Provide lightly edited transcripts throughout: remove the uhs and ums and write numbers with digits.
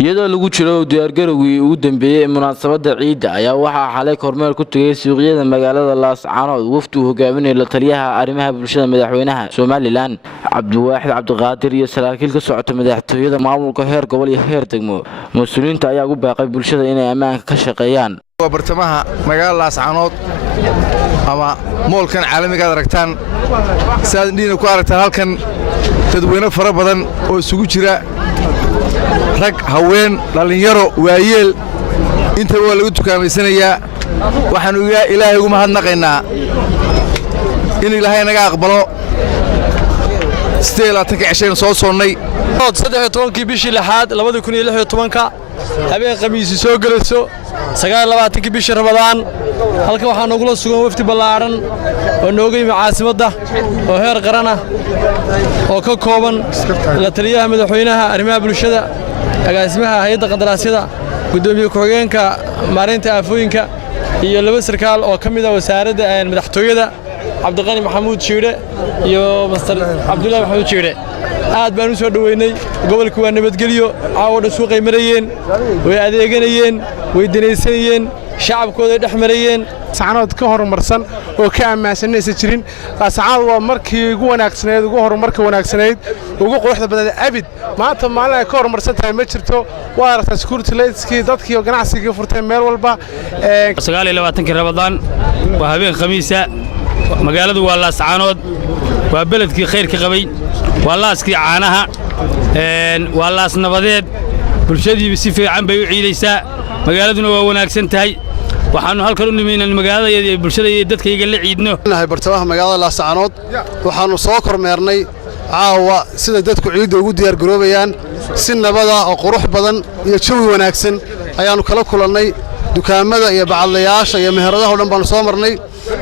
iyadoo lagu jiro diyaargarowgii ugu dambeeyay munaasabada ciida ayaa waxaa xalay kormeer ku tagay suuqyada magaalada Laascaanood wafdu hogaaminaya la taliyaha arrimaha bulshada madaxweynaha Soomaaliland Cabdiwaaxid Cabdiqaadir iyo saraakiil ka socota madaxtooyada maamulka heer gobol iyo heer degmo mas'uuliyiinta ayaa ugu baaqay bulshada inay ammaanka ka shaqeeyaan bartamaha magaalada Laascaanood ama moolkan caalamiga aragtaan saadniina ku aragtaan halkan dadweyne fara badan oo isugu jira rag haween dhalinyaro waayeel inta waa lagu tukaameysanayaa waxaan ilaahay ugu mahadnaqaynaa in ilaahay naga aqbalo 16 cisheen soo soonnay 13 bishii lixaad 2016 habeen khamiisi soo galayso 29 bishii Ramadaan halka waxaan ugu la sugan wafdi ballaaran oo nooga yimid caasimadda oo heer qaran ah oo ka kooban la taliyaha madaxweynaha arrimaha bulshada agaasimaha hay'adda qandaraasyada gudoomiye ku-xigeenka maareynta aafooyinka iyo laba sarkaal oo ka mid ah wasaaradda madaxtooyada Cabdiqani Maxamuud Jiire iyo Master Cabdullaahi Maxamuud Jiire aad baan u soo dhaweynay gobolka waa nabadgeliyo caawada suuqay marayeen way adeeganayeen way danaysanayeen shacabkooda dhex marayeen Laascaanood ka horumarsan oo ka ammaansanaysa jirin Laascaanood waa markii ugu wanaagsaneed ugu horumarka wanaagsaneed ugu quruxda badan abid maanta maalin ay ka horumarsan tahay ma jirto waa aragtaa security lights-kii dadkii ganacsiga furtay meel walba 29 Ramadaan waa habeen khamiisa magaaladu waa Laascaanood waa beledkii khayrka qabay waa laaskii caanaha waa laas nabadeed bulshadii si fiican bay u ciidaysaa magaaladuna waa wanaagsan tahay waxaanu halkan u nimeynaa magaalada iyo bulshada iyo dadkayga la ciidno nahay bartamaha magaalada Laascaanood waxaanu soo kormeernay caawa sida dadku ciidda ugu diyaar garoobayaan si nabada oo qurux badan iyo jawi wanaagsan ayaanu kala kulannay dukaamada iyo bacadlayaasha iyo meheradaha oo dhan baanu soo marnay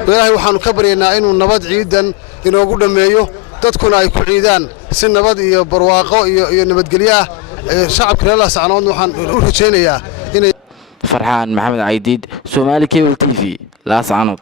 ilaahay waxaanu ka baryaynaa inuu nabad ciidan inoogu dhameeyo dadkuna ay ku ciidaan si nabad iyo barwaaqo iyo nabadgelyo ah shacabka reer Laascaanood waxaan u rajaynayaa inay Farxaan Maxamed Caydiid Somali Cable TV Laascaanood